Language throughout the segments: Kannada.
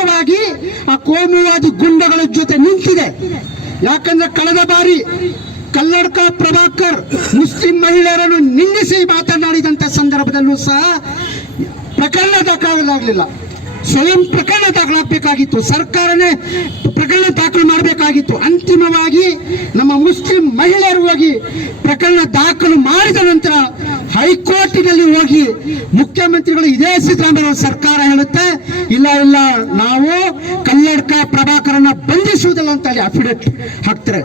ಆಕ್ರೋಶವಾಗಿ ಆ ಕೋಮುವಾದಿ ಗುಂಡಗಳ ಜೊತೆ ನಿಂತಿದೆ. ಯಾಕಂದ್ರೆ ಕಳೆದ ಬಾರಿ ಕಲ್ಲಡ್ಕ ಪ್ರಭಾಕರ್ ಮುಸ್ಲಿಂ ಮಹಿಳೆಯರನ್ನು ನಿಂದಿಸಿ ಮಾತನಾಡಿದಂತ ಸಂದರ್ಭದಲ್ಲೂ ಸಹ ಪ್ರಕರಣ ದಾಖಲಾಗಲಿಲ್ಲ. ಸ್ವಯಂ ಪ್ರಕರಣ ದಾಖಲಾಗಬೇಕಾಗಿತ್ತು, ಸರ್ಕಾರನೇ ಪ್ರಕರಣ ದಾಖಲು ಮಾಡಬೇಕಾಗಿತ್ತು. ಅಂತಿಮವಾಗಿ ನಮ್ಮ ಮುಸ್ಲಿಂ ಮಹಿಳೆಯರು ಹೋಗಿ ಪ್ರಕರಣ ದಾಖಲು ಮಾಡಿದ ನಂತರ ಹೈಕೋರ್ಟಿನಲ್ಲಿ ಹೋಗಿ ಮುಖ್ಯಮಂತ್ರಿಗಳು ಇದೇ ಸಿದ್ದರಾಮಯ್ಯ ಸರ್ಕಾರ ಹೇಳುತ್ತೆ, ಇಲ್ಲ ಇಲ್ಲ ನಾವು ಕಲ್ಲಡ್ಕ ಪ್ರಭಾಕರನ್ನ ಬಂಧಿಸುವುದಿಲ್ಲ ಅಂತ ಹೇಳಿ ಅಫಿಡೇಟ್ ಹಾಕ್ತಾರೆ.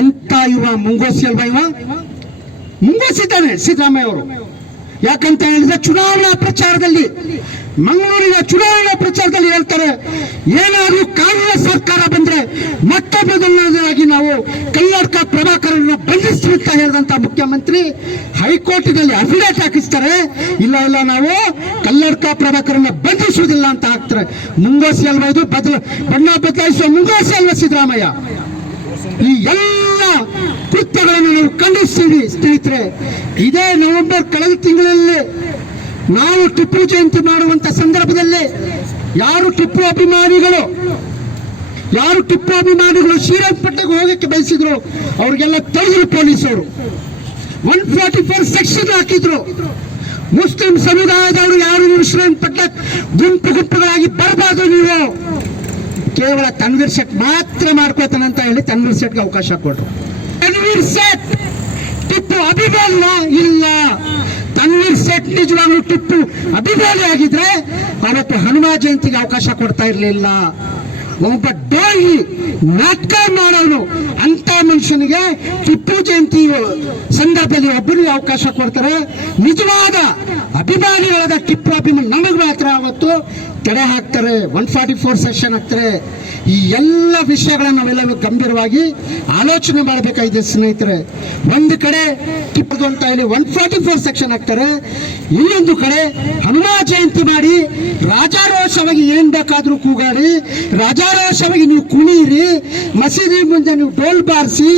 ಎಂತ ಇವ ಮುಂಗೋಸಿ ಅಲ್ವಾ, ಇವ ಮುಂಗೋಸಿದ್ದಾನೆ ಸಿದ್ದರಾಮಯ್ಯ ಅವರು. ಯಾಕಂತ ಹೇಳಿದ್ರೆ ಚುನಾವಣಾ ಪ್ರಚಾರದಲ್ಲಿ, ಮಂಗಳೂರಿನ ಚುನಾವಣಾ ಪ್ರಚಾರದಲ್ಲಿ ಹೇಳ್ತಾರೆ, ಏನಾದರೂ ಕಾಂಗ್ರೆಸ್ ಸರ್ಕಾರ ಬಂದ್ರೆ ಮೊಟ್ಟ ಮೊದಲನೇದಾಗಿ ನಾವು ಕಲ್ಲಡ್ಕ ಪ್ರಭಾಕರನ್ನ ಬಂಧಿಸ್ತೀವಿ ಅಂತ ಹೇಳಿದಂತ ಮುಖ್ಯಮಂತ್ರಿ ಹೈಕೋರ್ಟಿನಲ್ಲಿ ಅಫಿಡೇಟ್ ಹಾಕಿಸ್ತಾರೆ, ಇಲ್ಲ ಇಲ್ಲ ನಾವು ಕಲ್ಲಡ್ಕ ಪ್ರಭಾಕರನ್ನ ಬಂಧಿಸುವುದಿಲ್ಲ ಅಂತ ಹಾಕ್ತಾರೆ. ಮುಂಗೋಸಿ ಅಲ್ವಾ ಇದು? ಬಣ್ಣ ಬದಲಾಯಿಸುವ ಮುಂಗೋಸಿ ಅಲ್ವಾ ಸಿದ್ದರಾಮಯ್ಯ? ಈ ಎಲ್ಲ ಕೃತ್ಯಗಳನ್ನು ನಾವು ಖಂಡಿಸ್ತೀವಿ ಸ್ನೇಹಿತರೆ. ಇದೇ ನವೆಂಬರ್ ಕಳೆದ ತಿಂಗಳಲ್ಲಿ ನಾವು ಟಿಪ್ಪು ಜಯಂತಿ ಮಾಡುವಂತ ಸಂದರ್ಭದಲ್ಲಿ ಯಾರು ಟಿಪ್ಪು ಅಭಿಮಾನಿಗಳು ಶ್ರೀರಂಗಪಟ್ಟಣಕ್ಕೆ ಹೋಗಕ್ಕೆ ಬಯಸಿದ್ರು ಅವ್ರಿಗೆಲ್ಲ ತಡೆದ್ರು ಪೊಲೀಸರು. 144 ಸೆಕ್ಷನ್ ಹಾಕಿದ್ರು. ಮುಸ್ಲಿಂ ಸಮುದಾಯದವರು ಯಾರು ಶ್ರೀರಂಗಪಟ್ಟಣಕ್ಕೆ ಗುಂಪುಗಳಾಗಿ ಬರಬಾರ್ದು, ನೀವು ಕೇವಲ ತನ್ವೀರ್ ಸೇಠ್ ಮಾತ್ರ ಮಾಡ್ಕೋತಾನಂತ ಹೇಳಿ ತನ್ವೀರ್ ಸೇಠ್ಗೆ ಅವಕಾಶ ಕೊಟ್ಟರು. ತನ್ವೀರ್ ಸೇಠ್ ಟಿಪ್ಪು ಅಭಿಮಾನ ಇಲ್ಲ. ತನ್ವೀರ್ ಸೇಠ್ ನಿಜವಾಗ್ಲೂ ಟಿಪ್ಪು ಅಭಿಮಾನಿ ಆಗಿದ್ರೆ ಅವತ್ತು ಹನುಮ ಜಯಂತಿಗೆ ಅವಕಾಶ ಕೊಡ್ತಾ ಇರಲಿಲ್ಲ. ಒಬ್ಬ ಡೋಗಿ ನಾಟಕ ಮಾಡೋನು ಅಂತ ಮನುಷ್ಯನಿಗೆ ಟಿಪ್ಪು ಜಯಂತಿ ಸಂದರ್ಭದಲ್ಲಿ ಒಬ್ಬರಿಗೆ ಅವಕಾಶ ಕೊಡ್ತಾರೆ. ನಿಜವಾದ ಅಭಿಮಾನಿಗಳಾದ ಟಿಪ್ಪು ಅಭಿಮಾನಿ ನಮಗೆ ಮಾತ್ರ ಅವತ್ತು ತಡೆ ಹಾಕ್ತಾರೆ, 144 ಸೆಕ್ಷನ್ ಹಾಕ್ತಾರೆ. ಈ ಎಲ್ಲ ವಿಷಯಗಳನ್ನು ನಾವೆಲ್ಲ ಗಂಭೀರವಾಗಿ ಆಲೋಚನೆ ಮಾಡಬೇಕಾಗಿದೆ ಸ್ನೇಹಿತರೆ. ಒಂದು ಕಡೆ ಟಿಪ್ಪು ಅಂತ ಹೇಳಿ 144 ಸೆಕ್ಷನ್ ಹಾಕ್ತಾರೆ, ಇನ್ನೊಂದು ಕಡೆ ಹನುಮ ಜಯಂತಿ ಮಾಡಿ ರಾಜಾರೋಷವಾಗಿ ಏನ್ ಬೇಕಾದ್ರೂ ಕೂಗಾಡಿ, ರಾಜಾರೋಷವಾಗಿ ನೀವು ಕುಣಿಯಿರಿ, ಮಸೀದಿ ಮುಂದೆ ನೀವು ಡೋಲ್ ಬಾರಿಸಿ,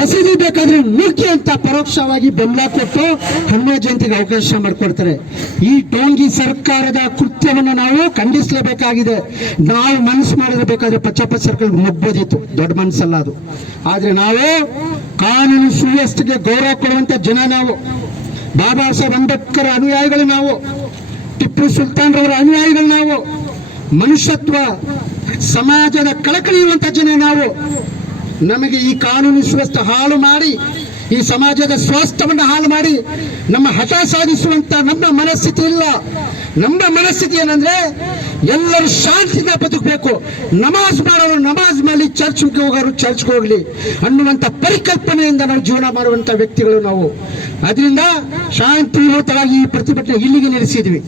ಮಸೀದಿ ಬೇಕಾದ್ರೆ ನುಗ್ಗಿ ಅಂತ ಪರೋಕ್ಷವಾಗಿ ಬೆಂಬಲ ಕೊಟ್ಟು ಹನುಮ ಜಯಂತಿಗೆ ಅವಕಾಶ ಮಾಡಿಕೊಡ್ತಾರೆ. ಈ ಡೋಂಗಿ ಸರ್ಕಾರದ ಕೃತ್ಯವನ್ನು ನಾವು ಖಂಡಿಸಲೇಬೇಕಾಗಿದೆ. ನಾವು ಮನಸ್ಸು ಮಾಡಿರಬೇಕಾದ್ರೆ ಪಚ್ಚಪ್ಪ ಸರ್ಕಲ್ ನುಗ್ಬೋದಿತ್ತು, ದೊಡ್ಡ ಮನಸ್ಸಲ್ಲ ಅದು. ಆದ್ರೆ ನಾವು ಕಾನೂನು ಸುವ್ಯವಸ್ಥೆಗೆ ಗೌರವ ಕೊಡುವಂತ ಜನ ನಾವು. ಬಾಬಾ ಸಾಹೇಬ್ ಅಂಬೇಡ್ಕರ್ ಅನುಯಾಯಿಗಳು ನಾವು, ಟಿಪ್ಪು ಸುಲ್ತಾನ್ ರವರ ಅನುಯಾಯಿಗಳು ನಾವು, ಮನುಷ್ಯತ್ವ ಸಮಾಜದ ಕಳಕಳಿ ಇರುವಂತ ಜನ ನಾವು. ನಮಗೆ ಈ ಕಾನೂನು ಸುವ್ಯವಸ್ಥೆ ಹಾಳು ಮಾಡಿ, ಈ ಸಮಾಜದ ಸ್ವಾಸ್ಥ್ಯವನ್ನು ಹಾಳು ಮಾಡಿ ನಮ್ಮ ಹಠ ಸಾಧಿಸುವಂತ ನಮ್ಮ ಮನಸ್ಥಿತಿ ಇಲ್ಲ. ನಮ್ಮ ಮನಸ್ಥಿತಿ ಏನಂದ್ರೆ ಎಲ್ಲರೂ ಶಾಂತಿಯಿಂದ ಬದುಕಬೇಕು, ನಮಾಜ್ ಮಾಡೋರು ನಮಾಜ್ ಮಾಡಿ, ಚರ್ಚ್ಗೆ ಹೋಗೋರು ಚರ್ಚ್ಗೆ ಹೋಗ್ಲಿ ಅನ್ನುವಂಥ ಪರಿಕಲ್ಪನೆಯಿಂದ ನಾವು ಜೀವನ ಮಾಡುವಂತ ವ್ಯಕ್ತಿಗಳು ನಾವು. ಅದರಿಂದ ಶಾಂತಿಯುತವಾಗಿ ಈ ಪ್ರತಿಭಟನೆ ಇಲ್ಲಿಗೆ ನಿಲ್ಲಿಸಿದ್ವಿ.